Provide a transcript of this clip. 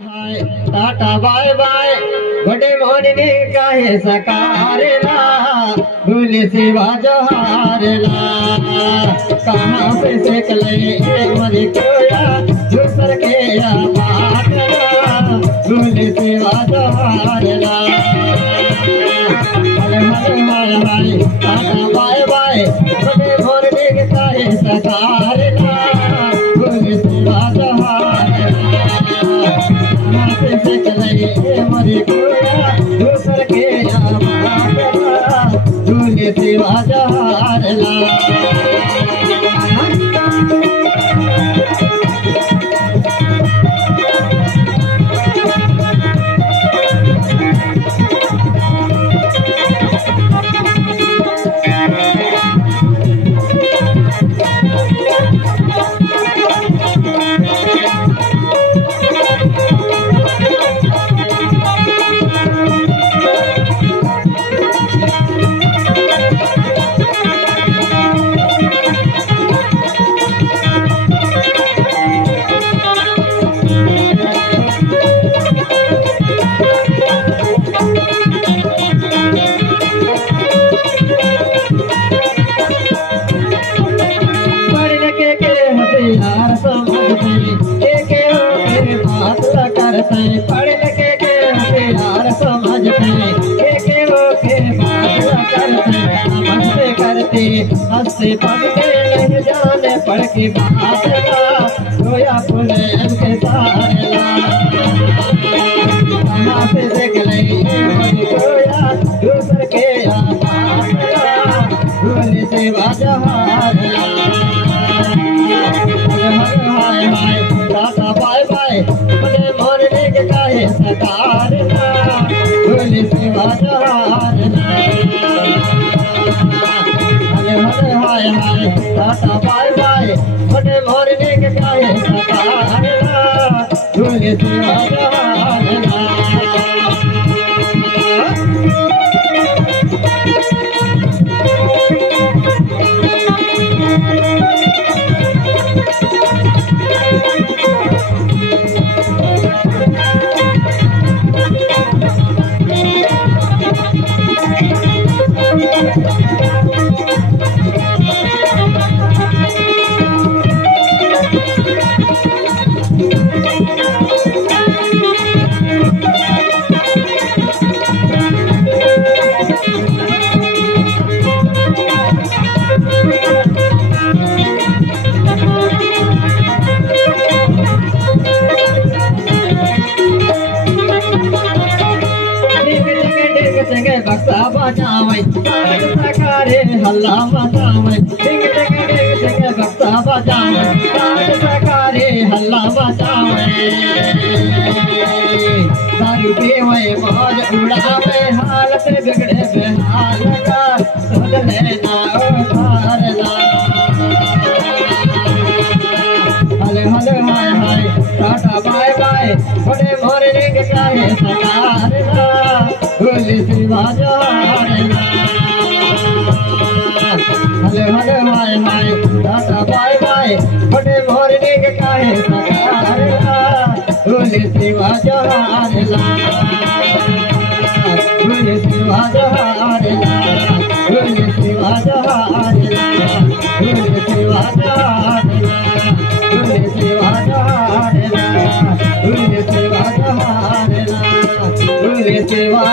हाय tata bye bye बड़े मोहनी काहे सकारला भूल सिवा जहारला कहाँ पे सेकले मरी कोया दूसर के पागला भूल सिवा जहारला हले हले हाय हाय टाटा बाय बाय बड़े मोहनी काहे सकारला भूल सिवा जहारला मरी कोया दूसर के झूले सिवा जहारला यार समझते एक मेरे बात करते पढ़ लिखे के यार समझते एक के बात करते नमस्ते करते हंसते पढ़ते नहीं जाने पढ़ की बात रोया फुले के सारला कहाँ से देख ले रोया दूसर के भूल सिवा जहारला हाय हाय टाटा बाय बाय बड़े मोरने के काहे सकारला भूल सिवा जहारला हले हले हाय हाय टाटा बाय बाय बड़े मोरने के काहे सकारला भूल सिवा जहारला बक्सा बजावे साज सकारे हल्ला मचावे डिंग डिंग डिंग डिंग बक्सा बजावे साज सकारे हल्ला मचावे दारू पीवे मौज उड़ावे हालत बिगड़े बेहाल का सुन लेना उधारला हले हले हाय हाय टाटा बाय बाय बड़े मोरने के काहे सकारला भूल सिवा जहारला हले हले हाय हाय टाटा बाय बाय बड़े मोरने के काहे सकारला भूल सिवा जहारला भूल सिवा जहारला भूल सिवा जहारला भूल सिवा जहारला भूल सिवा जहारला भूल सिवा जहारला भूल सिवा